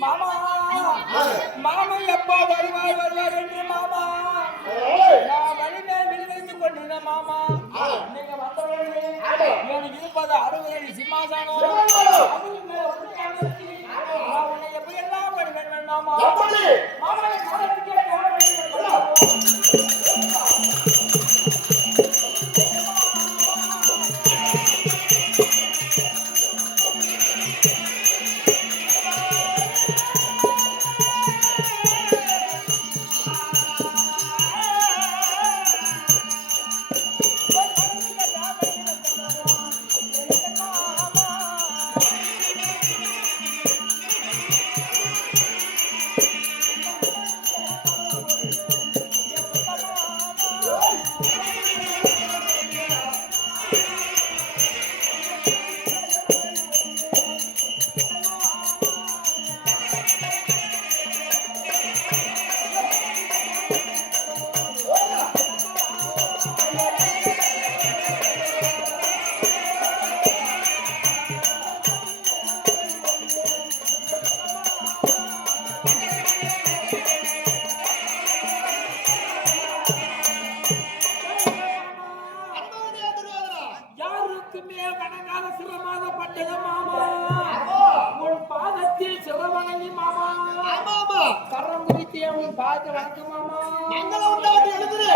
மாமா மாமா எப்போ வருவார் என்று மாமா நான் வலிமை விழுவைத்துக் கொண்டிருந்தேன் மாமா. நீங்க வந்தவர்களே எனக்கு இருப்பது 60 அடி சிம்மாசனம். நான் உன்னை எப்படி எல்லாம் பண்ணுவேன் மாமா. மாமா கரம் குறித்து அவன் பார்த்து வணக்கம் மாமா. மங்களம் உண்டாவது எழுதுரு.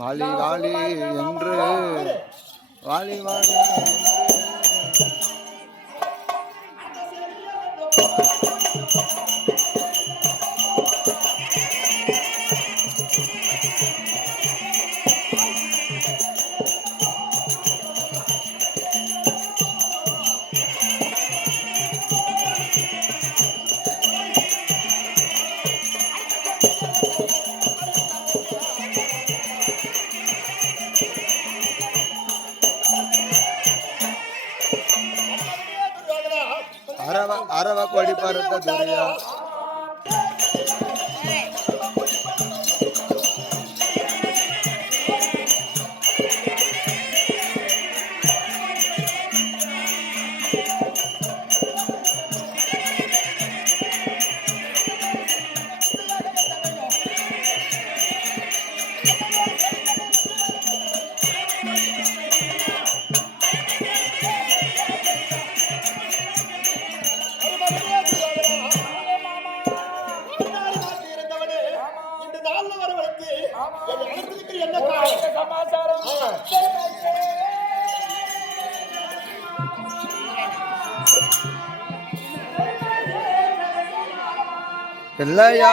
வாலி வாலி என்று வாலி வாலி அரவ கொடி பருத்த துரியா பிள்ளையா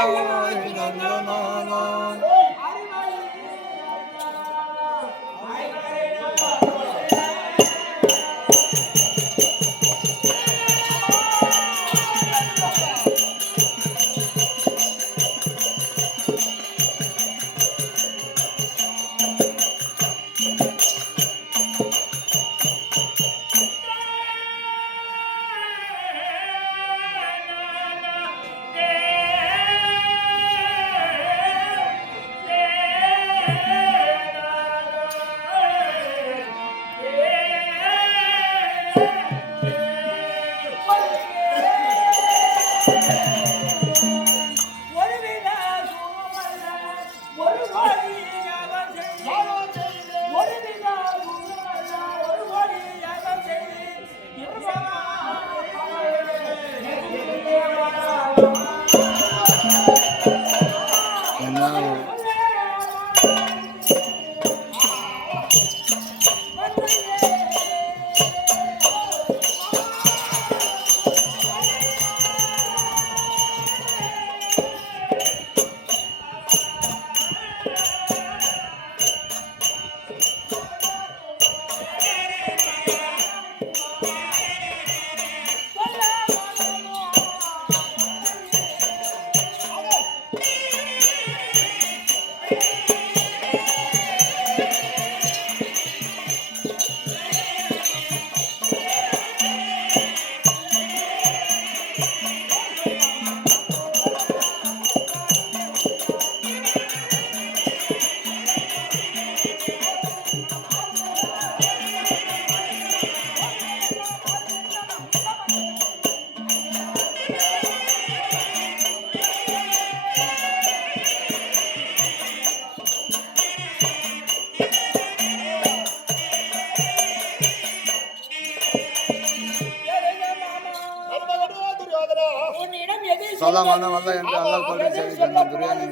சொல்ல மனம் வல்ல என்று அல்லால் பள்ளி செய்தி துரியானே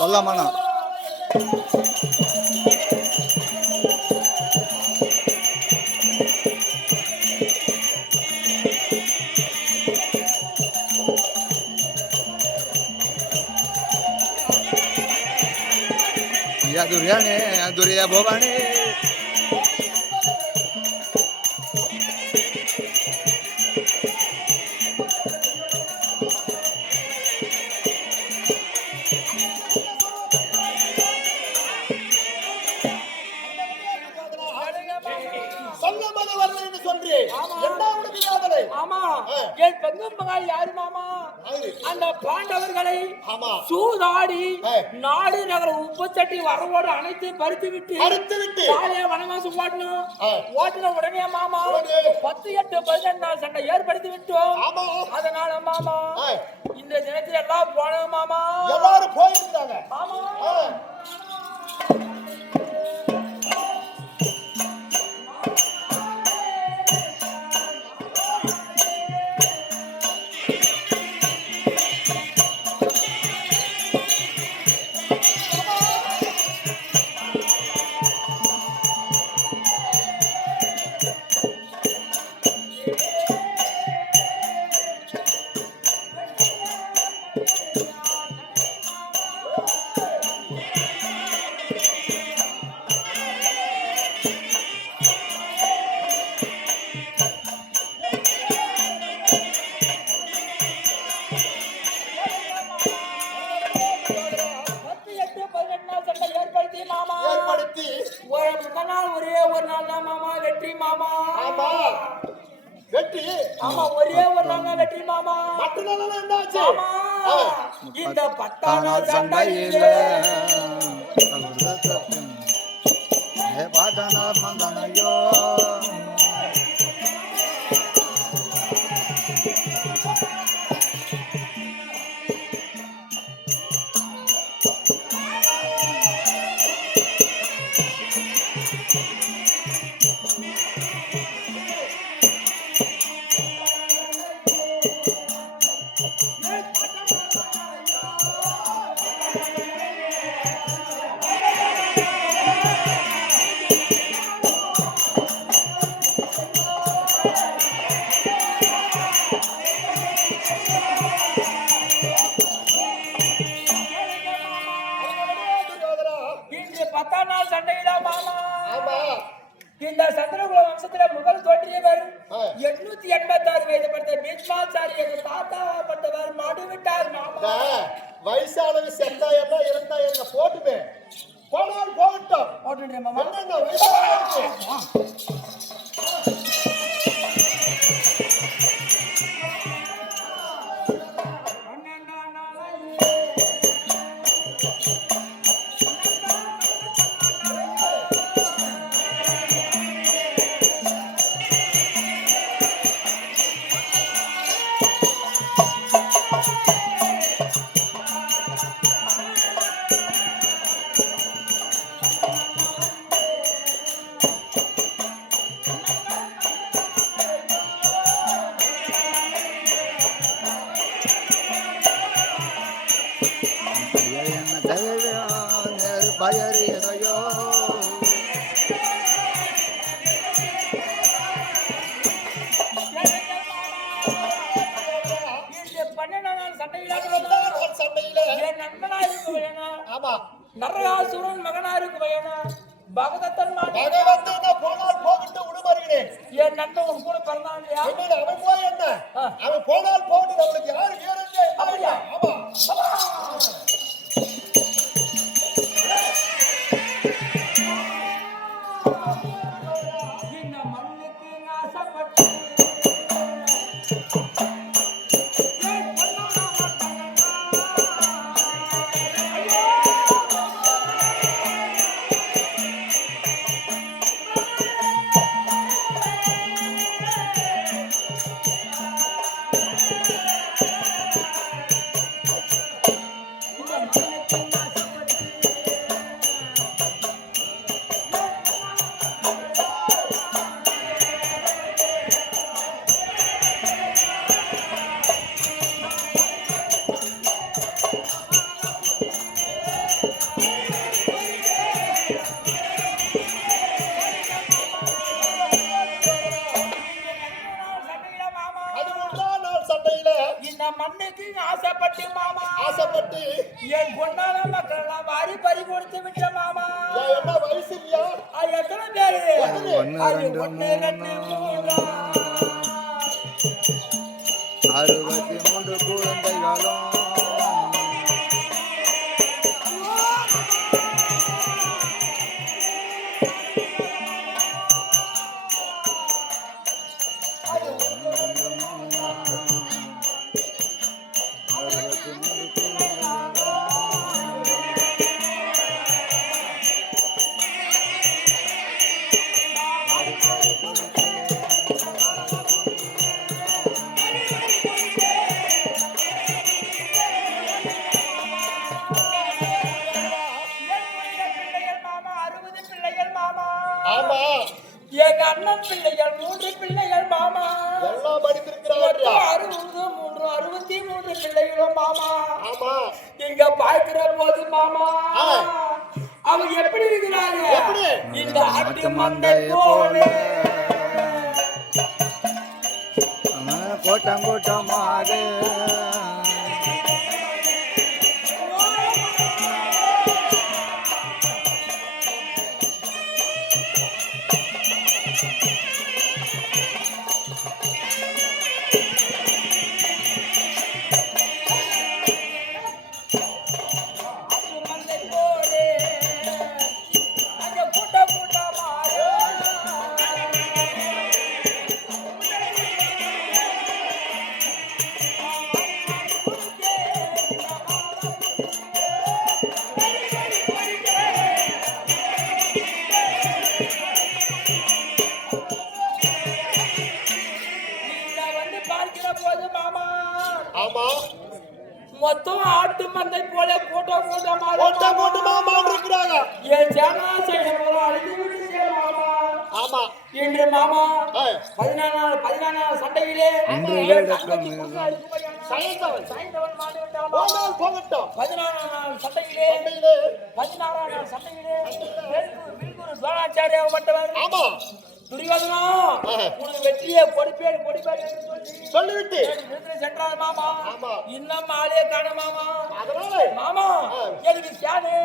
சொல்ல மனம் துரியானே துரியா போவானே அந்த பாண்டவர்களை சூதாடி நாடு நகர உப்பு சட்டி வரவோடு அனைத்து பறித்து விட்டு வனவாசம் ஓட்டணும். ஓட்டின உடனே மாமா 10-8-12 சண்டை ஏற்படுத்தி விட்டோம். அதனால மாமா இந்த தினத்தில் எல்லாம் போனோம் மாமா. எல்லாரும் போயிருந்தாங்க மாமா. ஒரே ஒரு நாள் தான் மாமா வெற்றி மாமா. வெற்றி ஆமா ஒரே ஒரு நாள் தான் வெற்றி மாமா. மற்ற நாள் என்னாச்சு? இந்த 10 நாள் சண்டையில பாதனா மந்தனையோ இந்த சந்திரகுல வம்சத்துல முதல் தோன்றியவர் 886 வயது பட்ட பீஷ்மாச்சாரி எங்க தாத்தாவப்பட்டவர் மாடு விட்டார் மாமா. வயசானது செத்தா என்ன இருந்தா என்ன போட்டுமே போனால் போகட்டும். போட்டுட்டேன் மாமா. என்னென்ன வயசானது பயறியதையோ சண்டையில என் நண்பனா இருக்கு பையனா. ஆமா நரகாசுரன் மகனா இருக்கு பையனா. பகதத்தன் பகவத்தன் போனால் போகிட்டு உடுமருகிறேன். என் நண்பன் உன் கூட பிறந்தான் இல்லையா? அவன் போய் என்ன அவன் போனால் போட்டு அவனுக்கு யாரு வீரஞ்சே அப்படியா? ஆமா இந்த மண்ணுக்கு ஆசைப்பட்டு என் பொண்ணான மக்கள் எல்லாம் வாரி பறி கொடுத்து விட்ட மாமா. என்ன வயசு இல்லையா? அது எத்தனை பேரு? ஒண்ணு, அது ரெண்டு, 1 2 3 63 குழந்தைகளும் ஆமா, எங்க அண்ணன் பிள்ளைகள் 3 பிள்ளைகள் மாமா. எல்லாம் படித்திருக்கிறார்கள். 63 பிள்ளைகளும் மாமா. ஆமா, இங்க பார்க்கிற போது மாமா அவங்க எப்படி இருக்கிறாங்க? எப்படி? இந்த ஆட்டு மந்தை போல கூட்டம் கூட்டமாக ஆமா, மொத்தம் ஆட்டு மந்தை போல கூட்டம் கூட்டமா இருக்கிறாங்க. என் சேனா செய்ய அழிந்து விட்டு மாமா. ஆமா, இன்று மாமா ஏய், 14 சண்டையிலே சாய்ந்தவன் மாண்டு விட்டான். போனால் போகட்டும். 16 சண்டையிலே சண்டையிலே 16 சண்டையிலே வில்குரு துரோணாச்சாரியாகப்பட்டவர் ஆமா, துரியோதனா ஆஹா. உனது வெற்றியை கொடுப்பேன் என்று சொல்லி சொல்லிவிட்டு சென்றார் மாமா. ஆமா. இன்னும் ஆளே காண மாமா. அதனால மாமா எனக்கு சேனே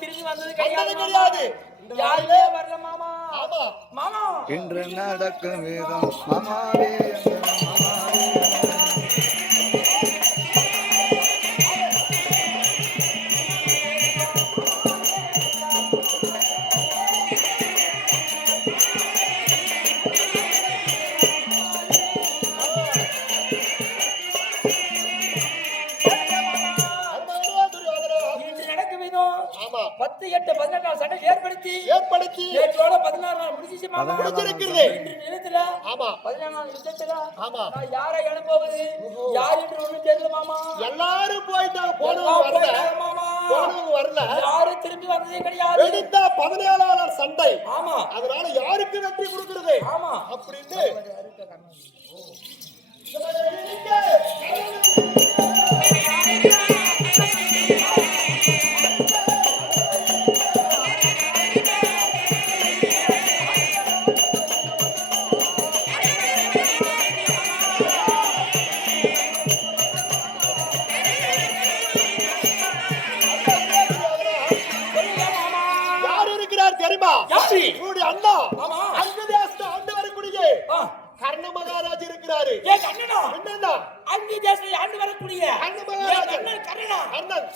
திரும்பி வந்தது கிடையாது. யாருமே வரல மாமா. மாமா இன்று நடக்கும் விதம் மாமாவே மாமாவே ஆமா 10, 8, 14 சண்டை ஏற்படுத்தி நேற்றோட 16 நாள் முடிஞ்சிச்சு மாமா. முடிஞ்சிருக்குது. இன்று நிலத்துல ஆமா 14 நாள் யுத்தத்துல ஆமா நான் யாரை இழ போகுது யார் என்று ஒண்ணு தெரியல மாமா. எல்லாரும் போயிட்டாங்க. போனவங்க மாமா வரல. யாரும் திரும்பி வந்ததே கிடையாது. வெடித்த 17 சண்டை. ஆமா அதனால யாருக்கு வெற்றி கொடுக்கிறது ஆமா அப்படின்னு தம்பி உன்னுடைய அண்ணா ஆமா. அங்க தேசத்தை ஆண்டு வரக்கூடிய ஆ, கர்ண மகாராஜ் இருக்கிறாரு. ஏன் கண்ணனா என்னன்னா அந்நிய தேசத்தை ஆண்டு வரக்கூடிய கர்ண மகாராஜ் கண்ணன் கண்ணனா அண்ணன்